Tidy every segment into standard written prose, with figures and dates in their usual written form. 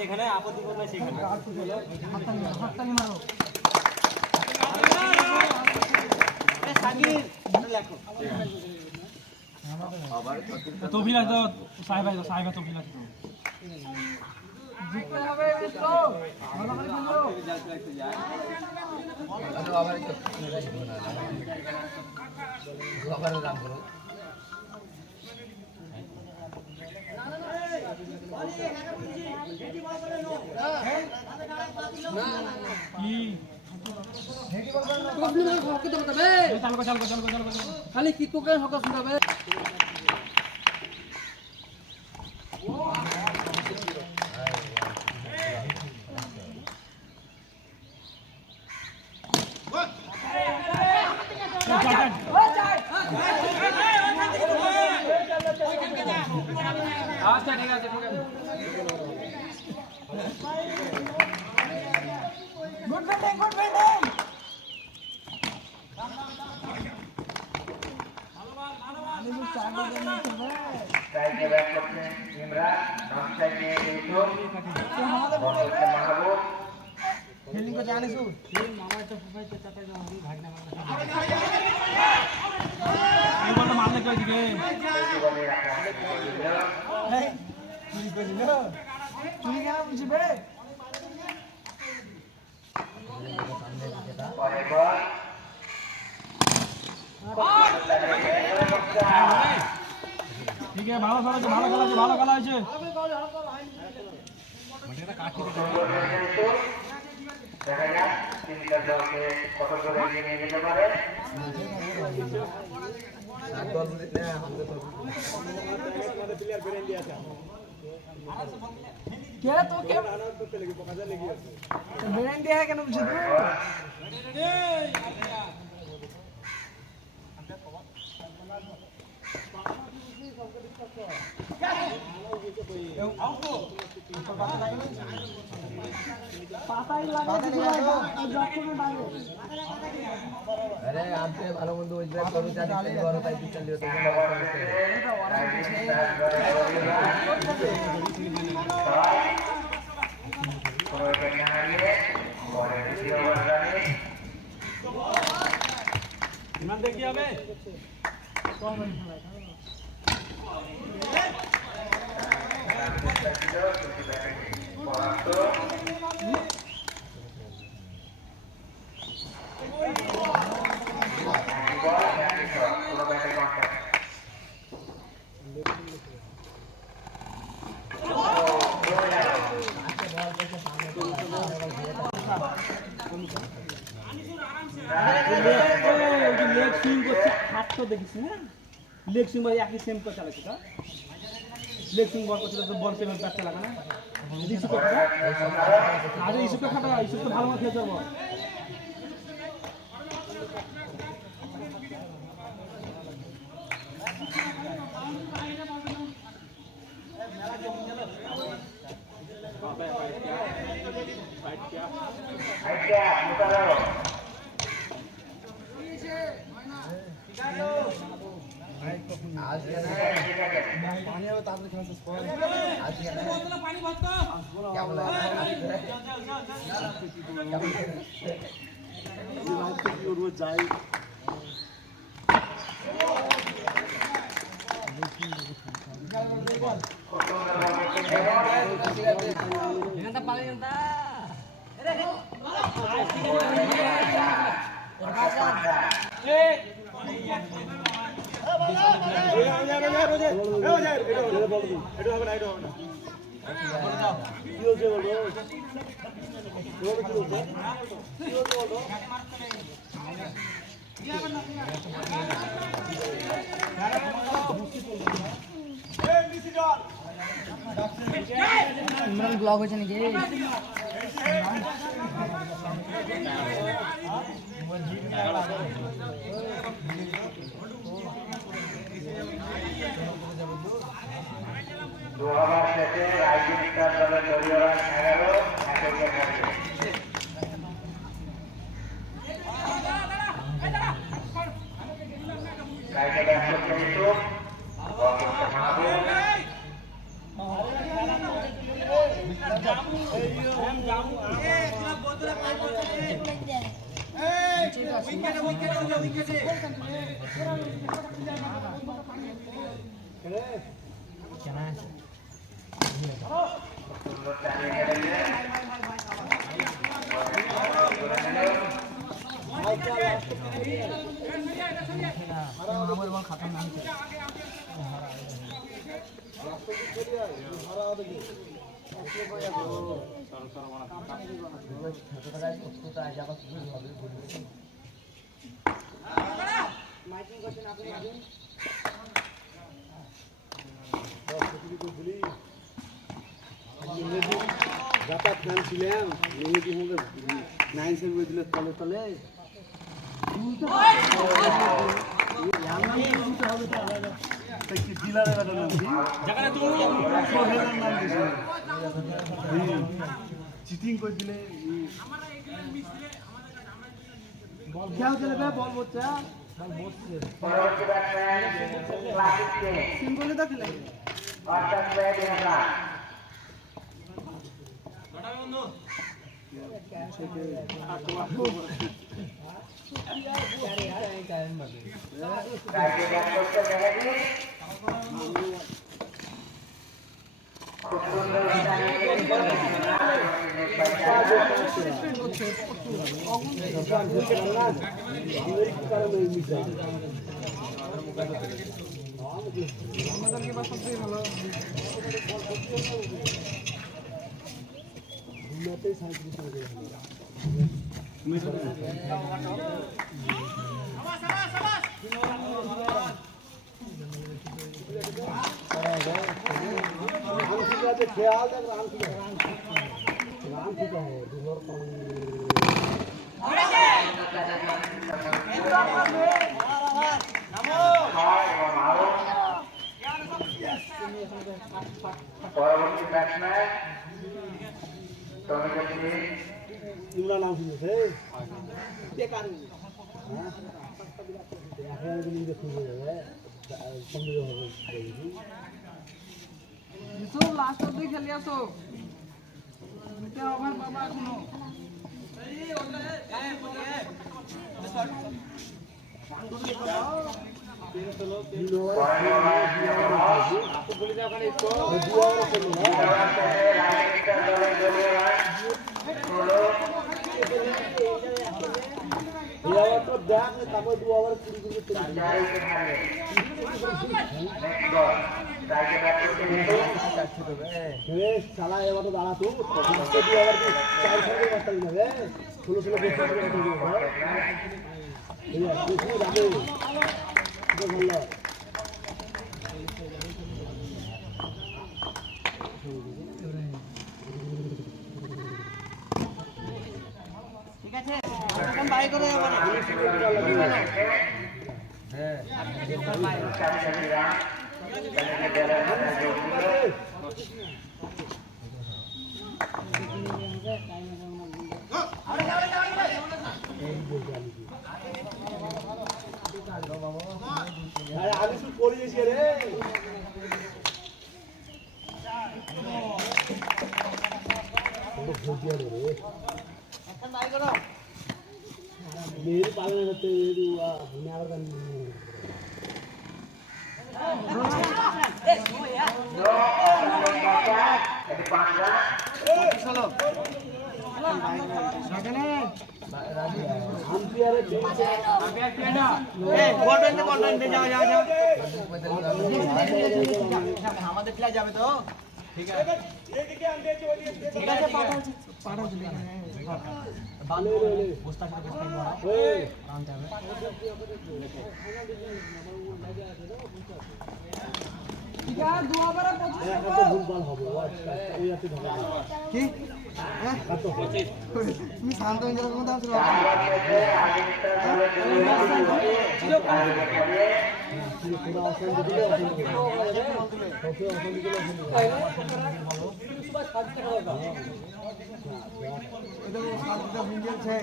যেখানে আপত্তি করবে সেখানে তৌফিক দাও সাহেব সাহেব তৌফিক দাও জিততে হবে তো ভালো করে খেলো আবার আবার রান করো খালি কি তোকে হক শুনাবে আচ্ছা ঠিক আছে ঠিক আছে গুড ব্যাটিং গুড ব্যাটিং সাইডে ব্যাট করছেন ইমরান নন সাইডে ইউসুফ বলতে মাহবুব ফিল্ডিং को जाने सु ये मामा तो फुफाई के चाटा जो हम भागना मारना ये बॉल मारने के दिखे বলে রাখা है चुरी कर लो चुरी क्या मुझे बे পরে বল ठीक है ভালো খেলা হয়েছে দেখা যাক তিনটা দলকে কত করে এগিয়ে নিয়ে যেতে পারে क्या तो क्या बेरेंडी है क्या मुझे अरे आपसे भालो बंधु इधर कविता लिखते और होता है पिक्चर लियो ইমান দেখি হবে लेग स्विंग করছে হাত তো দেখিস না लेग स्विंग ভাই একই সেম করে চালাচ্ছে তো लेग स्विंग বল করতে তো বল পেমেন্ট করতে লাগা না ইসু করতে আরে ইসু কে খাটা ইসু তো ভালো মত খেলতে হবে আচ্ছা মুতারাও आज पानी आवे तार खेला से स्कोर आज बोतल पानी भर तो क्या बोला ये रात की और वो जाए এখানটা পানি এখানটা ইমরান ব্লগ হয়েছে নাকি দোহাবার শেষে রাইজিং স্টার দলের দলীয় রান 11 এককে থাকবে সাইডে ব্যাট করছেন ইউসুফ বল করতে সুন্দর টানিয়ে মেরেছে যাতায়াত নামছিলাম নেগেটিভ হবে 9 সেভ করে দিলে তলে তলে ডিলারের একটা নাম চিটিং করে দিলে খেয়াল খেলে বল বলছে পরবর্তী ব্যাটসম্যান ক্লাসিক কে সিম্পলি তো খেলে অর্থাৎ ব্যাটিং ক্লাস তাকে ব্যাট করতে মেহেদি খুব সুন্দর খেয়াল দেখ রান ঠিক আছে পরবর্তী ব্যাটসম্যান টমিকা সিং ইমরান নাম শুনেছে লাস্ট অব্দি খেলি আসো আমার বাবা এখনো দেখ তারপর 2 ওভার 20 সালা এবার দাঁড়া তো 2 ওভার 4 খেলে বসতে হবে 16 ঠিক আছে এখন বাই করে আগে শুধু পড়ে গেছি রে मेरी पालन करते আমাদের খেলা যাবে তো ঠিক আছে ঠিক আছে পাঠাও ভালো বস্তা করে বস্তা মারা ওই রাউন্ড যাবে ঠিক আছে 2 ওভারে 25 একটা ভুলভাল হবে এই রাতে ধরে কি হ্যাঁ কত তুমি শান্ত হয়ে যাও কোন দাও পুরো অসন দিলে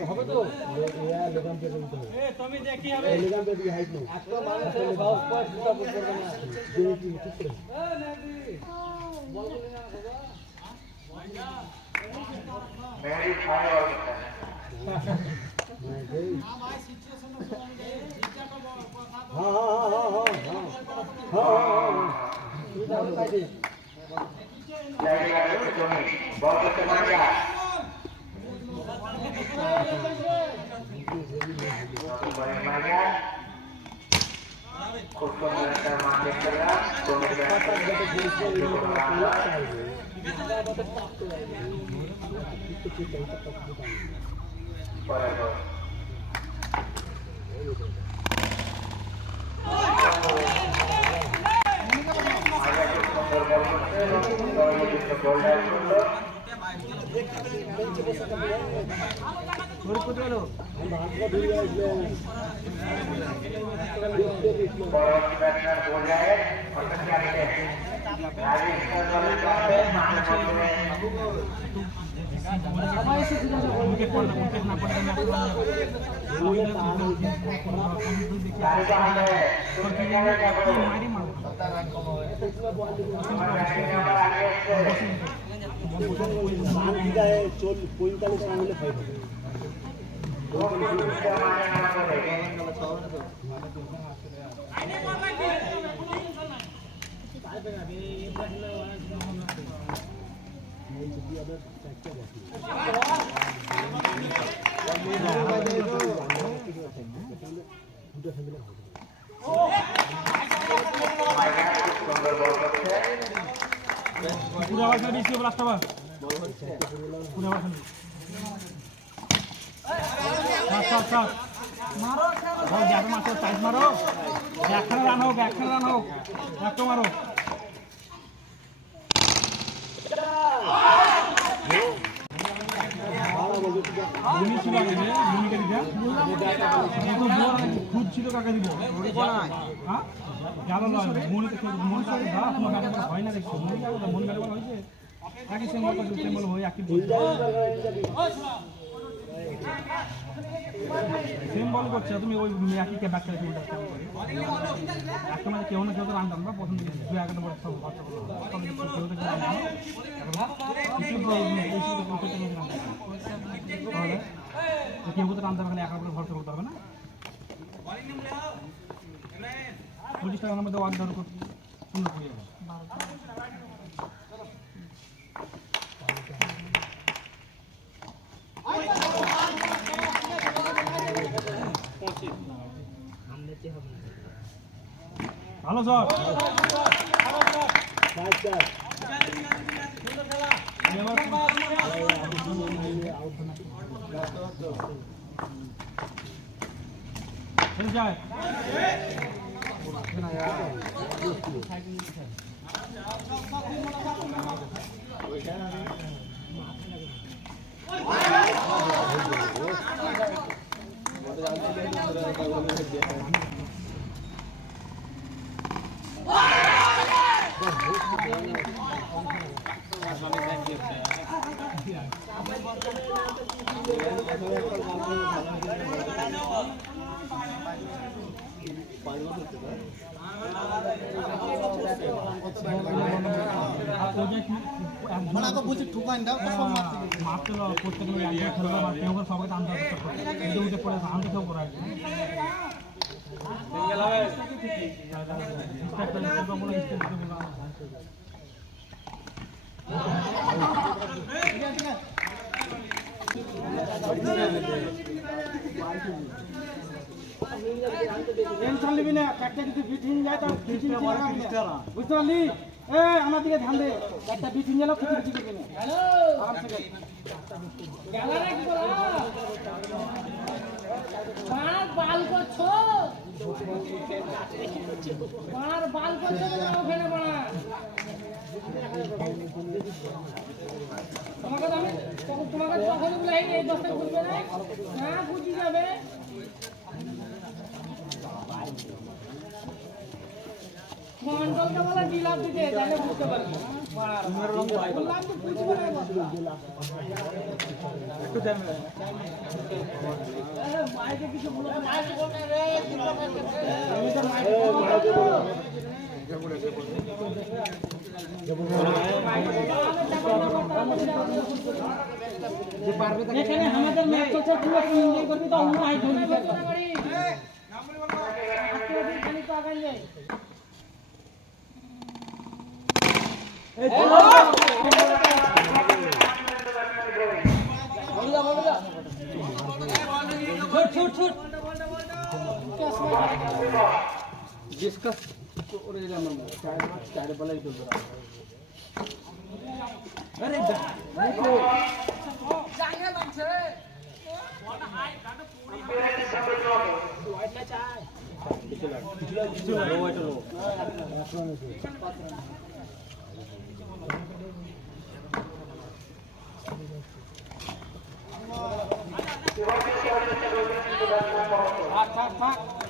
হবে তো তুমি দেখি হবে লেগাম পে দিয়ে হাইট নেই একটা মানুষ বাউ পর জুতা পর করবে না দেখি ঠিক করে বল বলে না বাবা মেহেদি ভালো অবস্থা हाँ हाँ हाँ हाँ हाँ हाँ हाँ লাইনে আছে তুমি বল করতে পারবে না মারিয়া খুব সুন্দর একটা মান দেখতে পেলাম সেম বল করছে তুমি ওই একই কে ব্যাক করে ফিল্ডার একটা মানে কেউ না কেউ তো রান টানবা প্রথম দিকে দুই আগে তো বড় সব বাচ্চা বলো সব কিছু কেউ তো রান তাহলে কেউ তো রান টানবে না একা করে ভরসা করতে হবে না 25 টাকার মধ্যে ওয়ার্ক ধরো সুন্দর করে যাবে ভালো স্যার যায় মারতে প্রত্যেক খেলবে সবাই আনতে উঠে পড়ে আনতে কেউ করা টেনশন নিবি না একটা যদি ফিটিং যায় তো ফিটিং বুঝতে পারলি আমার দিকে ধ্যান দে একটা ফিটিং গেল ফিটিং করবি না বাল করছো বাল করছো ওখানে বাড়া তোমাকে আমি তোমাকে তখন বলে এই দশটা বুঝবে না না বুঝি যাবে মন্ডলকে বলে ডিলাপ দিতে তাহলে বুঝতে পারবে একটু দেন মাইকে কিছু বলে মাইকে বলে রে এখানে আমাদের ম্যাচ চলছে পুরো এনজয় করবি তো অন্য হাই ধরবি খালি তো আগাই যায় ডিসকাস করে দিলাম আমরা চার বলাই চলবে আরে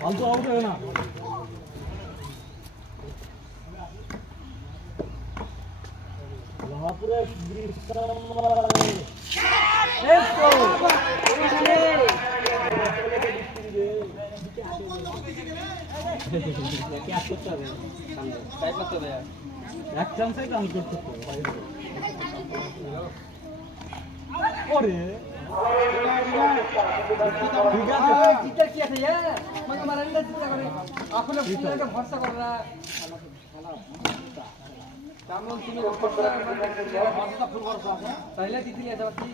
ফালতু আউট হবে না লাহাপুরে এক চান্সে কাম করতে ওরে ঠিক আছে চিন্তা কি আছে মানে মারান্ডা চিন্তা করে এখন পুরোটা ভরসা করা কেমন তুমি ভরসা ফুল ভরসা তাহলে দিদি আছে কি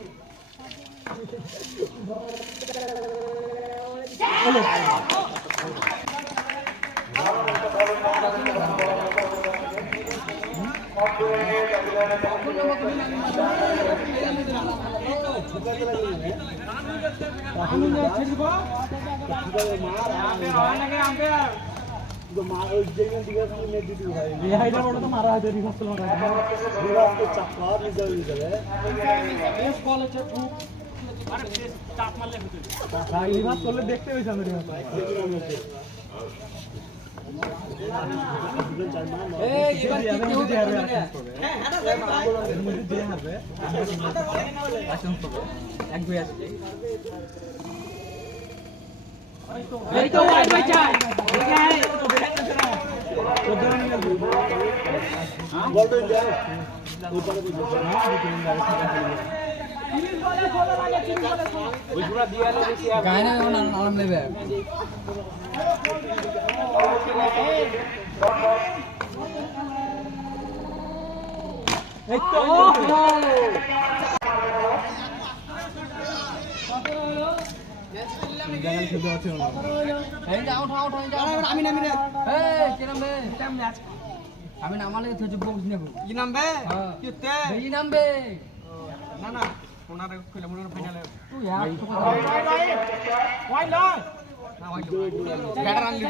মারা হয় করলে দেখতে হয়েছে আমি গায়ে আরাম নেবে আমি নামালে কি নামবে কি নামবে না না ওনারে কইলাম ওনার ফাইনালে তুই আর তো ওই লয় না ওই ব্যাটার আনলি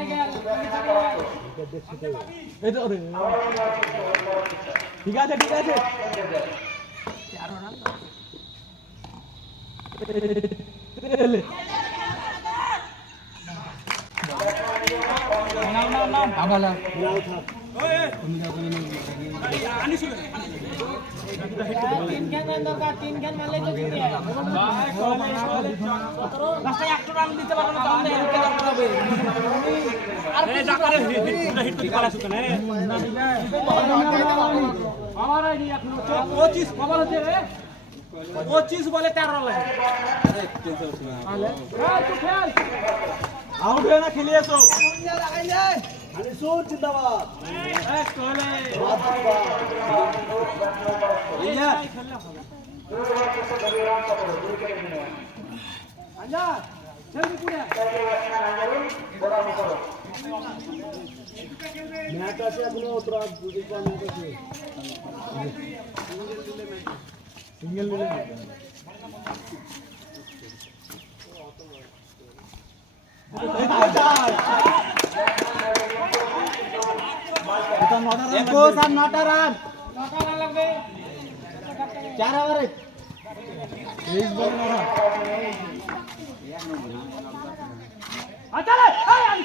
এই তো রে ঠিক আছে আর রান নাম আবালা ওই তুমি যাও আনি শুনে তিন খেল দরকার তিন খেল মারলে তো জিতে লাস্টে একটা রান দিতে পারবে না তাহলে হেলকে দরকার হবে আর এটা করে হিট করতে পারা শুনে আমার আইডি এখন 25 খবর হচ্ছে রে 25 বলে 13 লাগে আরে টেনশন হচ্ছে না আলে তুই খেল আউট হয়ে না খেলি এসো লাগাই দে আরে সুর জিন্দাবাদ এক কোলে ইয়া আজা জলদি পুরে ম্যাচ আছে এখনো তোরা দুইটা ম্যাচ আছে সিঙ্গেল নিলে नौटा रन लगবে 4 ओवर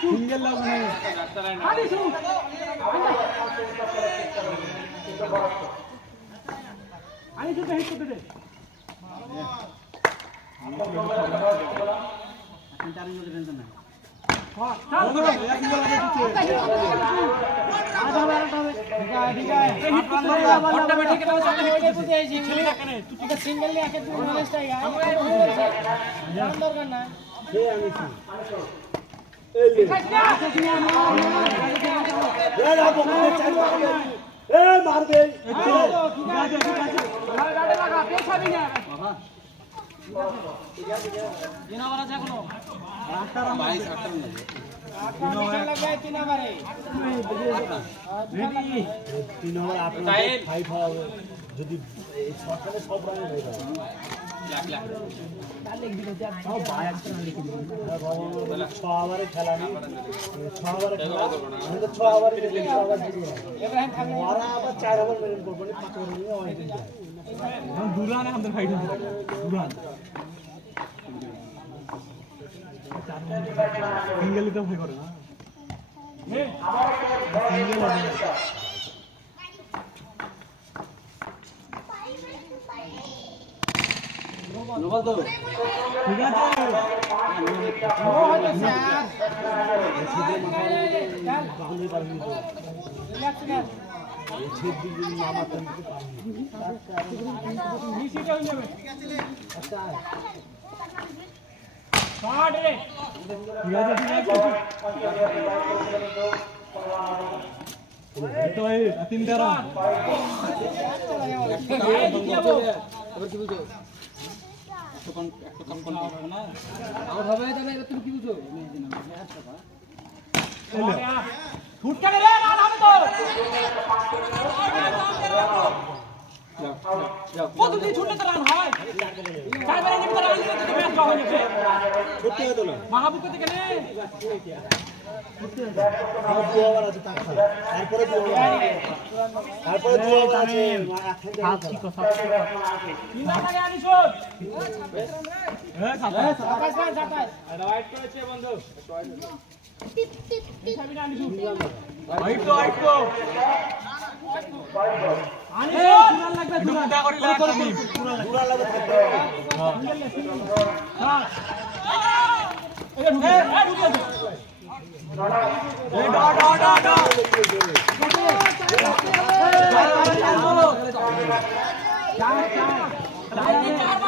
सिंगल लग सिंगल मार दे তিন ওভার আছে এখনো। যদি সকালে সব রানে হয়ে যাবে ছ ওভারে খেলা নেই, ছ ওভারে খেলা আমাদের 6 ওভারে ওরা আবার 4 ওভার মেরিন করবো না, 5 ওভার নিয়ে অনেক দিন যায়। দুরান আমাদের ফাইট হচ্ছে দুরান সিঙ্গেলই তো ভয় করে না ঠিক আছে তিনটা রান কতদিন ছুটলে তো রান হয়? চারবারে নিতে রান দিলে তো ম্যাচ হয়ে যাবে। ছুটতে হতো না, মাহবুব থেকে নে। আর 2 ওভার আছে তারপরে 2 ওভার আছে, তারপরে 2 ওভার আছে। তিন রান আগে আনিসুর। রাইট করেছে বন্ধু পুরা লাগে থাকবে। চার